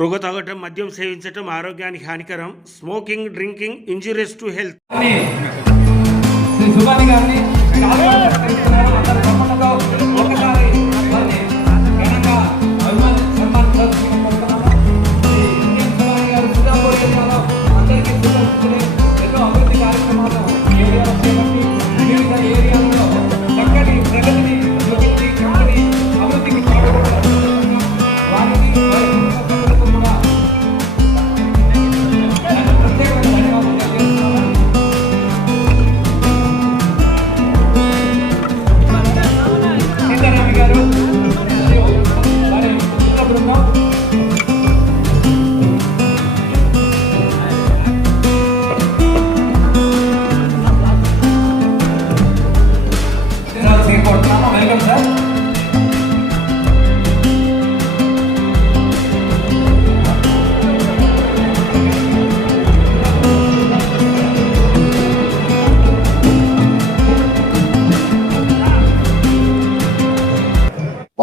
పొగ తగ్గటం మద్యం సేవించటం ఆరోగ్యానికి హానికరం. Smoking drinking injurious to health.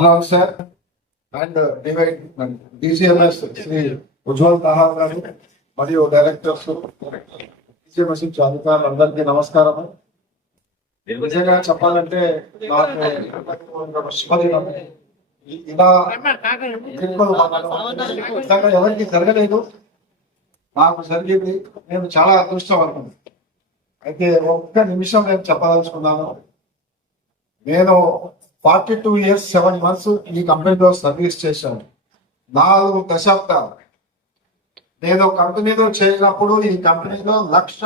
Balaram sir and divide DCMS Shri Ujjwal Tahal గారు మరియు డైరెక్టర్స్ డిసిఎంఎస్ నుంచి అధికారులు అందరికీ నమస్కారం. నిజంగా చెప్పాలంటే నాకు శుభదినం. ఇలా ఎవరికి జరగలేదు. నాకు జరిగింది. నేను చాలా అదృష్టం అయితే ఒక్క నిమిషం నేను చెప్పదలుచుకున్నాను. నేను forty two years seven months ఈ కంపెనీలో సర్వీస్ చేశాను. నాలుగు దశాబ్దాలు. నేను కంపెనీలో చేరినప్పుడు ఈ కంపెనీలో లక్ష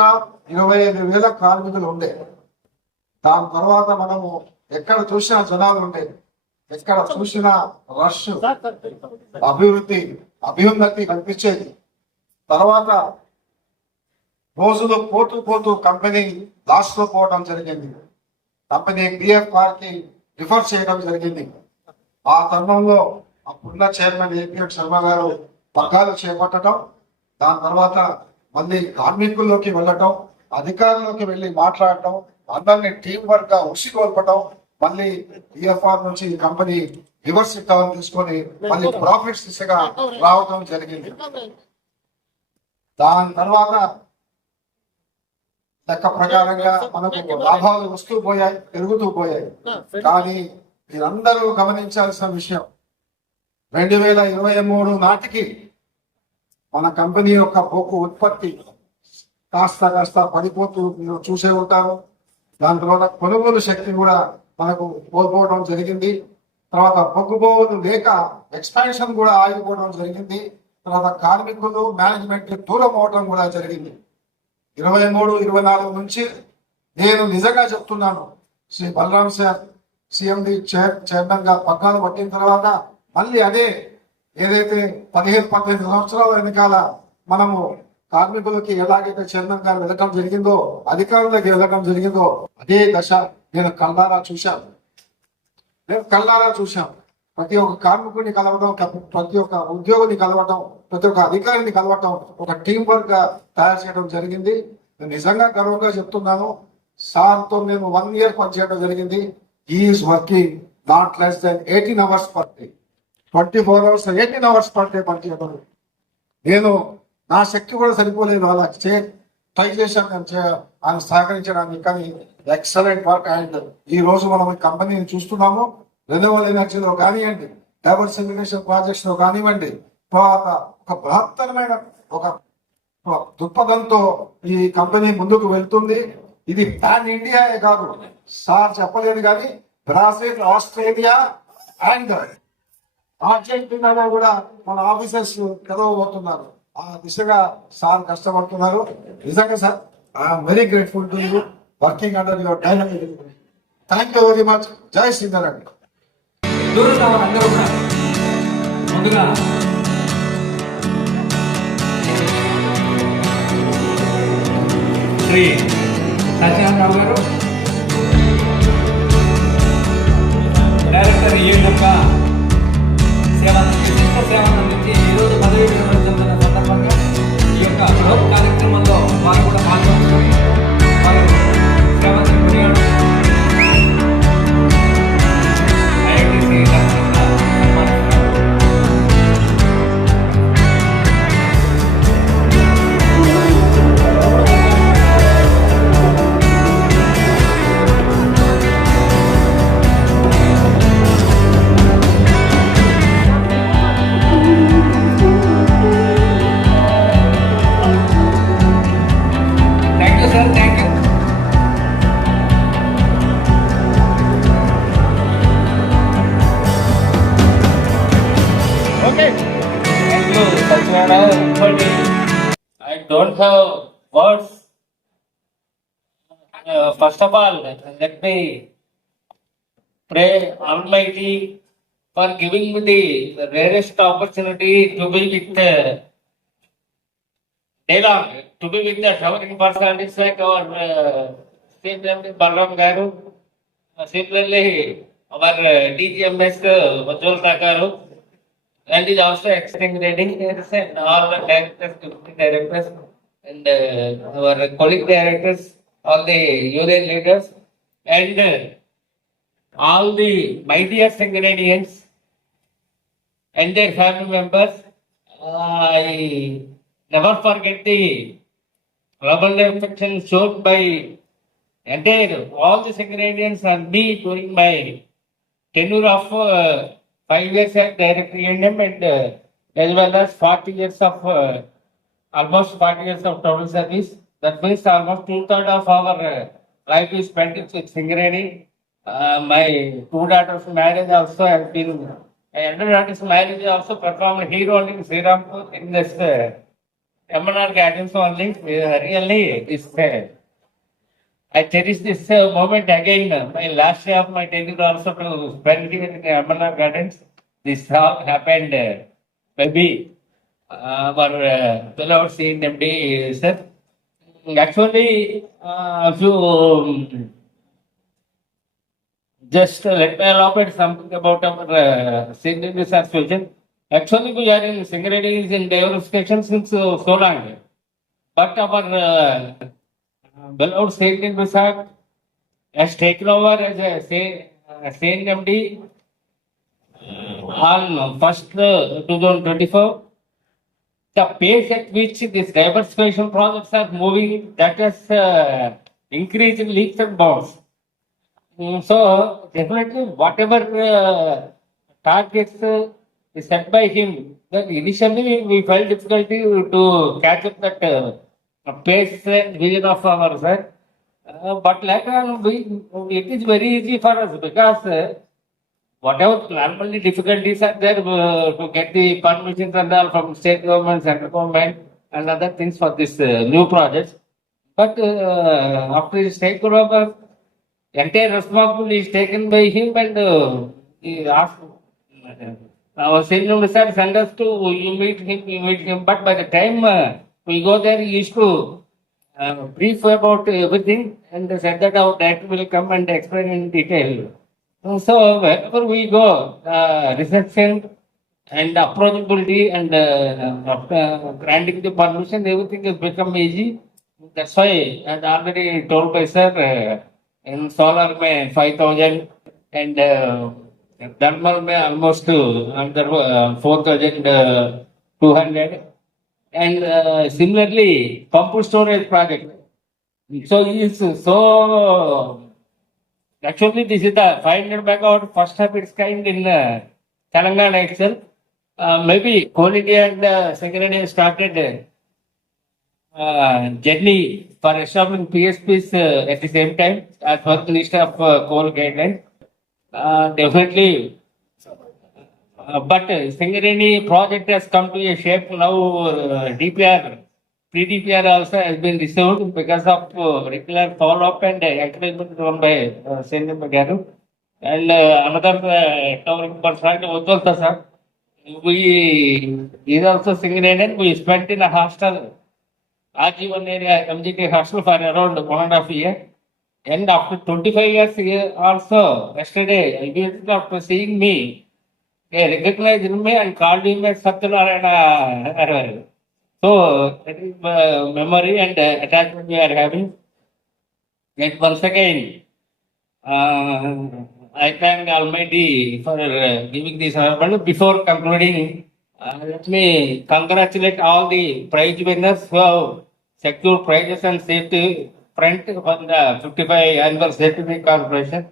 ఇరవై ఐదు వేల కార్మికులు ఉండే. దాని తర్వాత మనము ఎక్కడ చూసినా జనాలు ఉండే. ఎక్కడ చూసినా రష్ అభివృద్ధి అభ్యున్నతి కనిపించేది. తర్వాత రోజులు పోతూ పోతూ కంపెనీ లాస్ట్లో పోవడం జరిగింది. కంపెనీ బిఎఫ్ పార్టీ రిఫర్ చేయడం జరిగింది. ఆ తరుణంలో అప్పుడున్న చైర్మన్ ఏపీఎఫ్ శర్మ గారు పగ్గాలు చేపట్టడం దాని తర్వాత మళ్ళీ కార్మికుల్లోకి వెళ్ళటం అధికారుల్లోకి వెళ్ళి మాట్లాడటం అందరినీ టీం వర్క్గా ఉసిగొల్పటం మళ్ళీ ఈఎఫ్ఆర్ నుంచి ఈ కంపెనీ రివర్స్ టర్న్ తీసుకొని మళ్ళీ ప్రాఫిట్స్ దిశగా రావడం జరిగింది. దాని తర్వాత లెక్క ప్రకారంగా మనకు లాభాలు వస్తూ పోయాయి పెరుగుతూ పోయాయి. కానీ మీరందరూ గమనించాల్సిన విషయం. రెండు వేల ఇరవై మూడు నాటికి మన కంపెనీ యొక్క బొగ్గు ఉత్పత్తి కాస్త కాస్త పడిపోతూ మీరు చూసే ఉంటారు. దాని తర్వాత కొనుగోలు శక్తి కూడా మనకు కోల్పోవడం జరిగింది. తర్వాత బొగ్గుబోవులు లేక ఎక్స్పాన్షన్ కూడా ఆగిపోవడం జరిగింది. తర్వాత కార్మికులు మేనేజ్మెంట్ దూరం అవడం కూడా జరిగింది. ఇరవై మూడు ఇరవై నాలుగు నుంచి నేను నిజంగా చెప్తున్నాను. Shri Balaram sir CMD chair చైర్మన్గా పగ్గాలు పట్టిన తర్వాత మళ్ళీ అదే ఏదైతే పదిహేను పద్దెనిమిది సంవత్సరాల వెనకాల మనము కార్మికులకి ఎలాగైతే చైర్మన్ గారు వెళ్ళటం జరిగిందో అధికారులకి వెళ్ళడం జరిగిందో అదే దశ నేను కళ్ళారా చూశాను. నేను కళ్ళారా చూశాం ప్రతి ఒక్క కార్మికుడిని కలవడం ప్రతి ఒక్క ఉద్యోగిని కలవటం ప్రతి ఒక్క అధికారిని కలవటం ఒక టీం వర్క్గా తయారు చేయడం జరిగింది. నిజంగా గర్వంగా చెప్తున్నాను. సార్తో నేను వన్ ఇయర్ పనిచేయడం జరిగింది. Is working not less than eighteen hours per day twenty four hours eighteen hours per day పనిచేయడం నేను నా శక్తి కూడా సరిపోలేదు. అలా చే ట్రై చేశాను నేను చే- ఆయన సహకరించడానికి కానీ ఎక్సలెంట్ వర్క్ అండ్ ఈ రోజు మనం కంపెనీని చూస్తున్నాము. రెన్యూవల్ ఎనర్జీలో కానివ్వండి. డైవర్సిఫికేషన్ ప్రాజెక్ట్స్లో కానివ్వండి. తర్వాత ఒక బృహత్తరమైన ఒక దృక్పథంతో ఈ కంపెనీ ముందుకు వెళ్తుంది. ఇది పాన్ ఇండియాయే కాదు. సార్ చెప్పలేదు కానీ బ్రాజిల్ ఆస్ట్రేలియా అండ్ అర్జెంటీనాలో కూడా మన ఆఫీసర్స్ కదవబోతున్నారు ఆ దిశగా సార్ కష్టపడుతున్నారు. నిజంగా sir I'm very grateful to you working under your dynamic thank you very much జై సింగరెడ్డి దూరం రావాలి అందరూ కూడా ముందుగా శ్రీ సత్యనారాయణ గారు డైరెక్టర్ ఏ యొక్క సేవ విశిష్ట సేవ అందించి ఈరోజు పదవి విరమణ చెందిన సందర్భంగా ఈ యొక్క కార్యక్రమంలో వారు కూడా పాల్గొంటున్నారు వారు సేవ Don't have words. Uh, first of all, let me pray Almighty for giving me the rarest opportunity to be with uh, dialogue, to be with the towering personalities like our uh, Representative Balram Garu, uh, similarly our uh, DGMS uh, Vajol Takaru, and is also extending rating and all the directors, directors, and uh, our colleague directors, all the union leaders, and uh, all the dear Singaradians and their family members. I never forget the and affection shown by entire all the Singaradians and me during my tenure of uh, five years at Director A&M and uh, as well as 40 years of uh, almost 40 years of total service. That means almost two third of our uh, life is spent in Singareni. Uh, my two daughters' marriage also has been, elder daughter's marriage also performed here only in Srirampur in this uh, MNR Gardens only. Uh, really, it's uh, I cherish this uh, moment again. uh, My last day of my tenure also to spend here in Amana Gardens. This happened uh, maybe our uh, beloved CNMD sir. Actually, uh, if you um, just uh, let me elaborate something about our uh, CNMD sir's vision. Actually, we are in Singaradi is in diversification since uh, so long. But our uh, beloved Saint Nisar has taken over as a Saint, uh, MD on first uh, 2024. The pace at which these diversification projects are moving, that has uh, increased in leaps and bounds. Mm, So definitely whatever uh, targets uh, is set by him, initially we felt difficulty to catch up that uh, pace and vision of ours. sir. Uh, but later on, we, it is very easy for us because uh, whatever normally difficulties are there uh, to get the permissions and all from state government, central government, and other things for this uh, new projects. But uh, after his takeover, entire responsibility is taken by him and uh, he asked. Our senior minister sent us to you meet him, you meet him. But by the time uh, we go there, he used to uh, brief about everything and said that our director will come and explain in detail. So wherever we go, uh, reception and approachability and uh, uh, granting the permission, everything has become easy. That's why, as already told by sir, uh, in solar may five thousand and uh, thermal may almost uh, under uh, uh, two hundred. And uh, similarly, pump storage project. So it's so Actually, this is the 500 megawatt first of its kind in uh, Telangana itself. Uh, maybe Coal India and uh, Secretary started uh, journey for establishing PSPs uh, at the same time as the list of uh, coal guidelines. Uh, definitely. Uh, but uh, Singareni project has come to a shape now. Uh, DPR, pre-DPR also has been reserved because of uh, regular follow-up and uh, encouragement done by uh, Senator And uh, another uh, towering person, Ujjwal sir. We is also Singareni. We spent in a hostel, Ajivan area, MGT hostel for around one and a half year. And after 25 years here also, yesterday, immediately after seeing me, they recognized me and called him as Satyanarayana. So that is uh, memory and uh, attachment we are having. Yet once again, uh, I thank Almighty for uh, giving this honor. Before concluding, uh, let me congratulate all the prize winners who have secured prizes and safety front on the 55 annual safety corporation.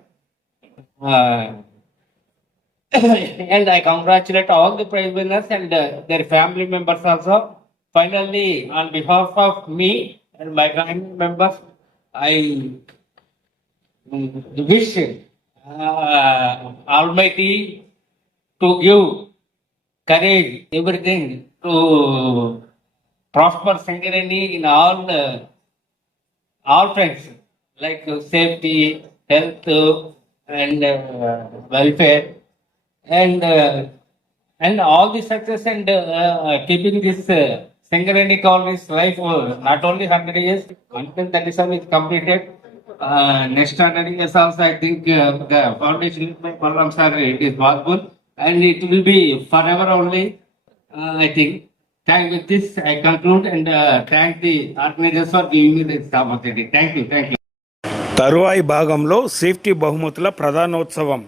Uh, and I congratulate all the prize winners and uh, their family members also. Finally, on behalf of me and my family members, I mm, wish uh, Almighty to give courage, everything to prosper Singareni in all uh, all fronts like uh, safety, health, uh, and uh, welfare, and uh, and all the success and uh, uh, keeping this uh, Singareni colony's life uh, not only hundred years until that is is completed. Uh, next hundred years also, I think uh, the foundation by Balram sir, it is possible, and it will be forever only. Uh, I think. Thank with this, I conclude and uh, thank the organizers for giving me this opportunity. Thank you, thank you. తరువాయి భాగంలో safety బహుమతుల ప్రధానోత్సవం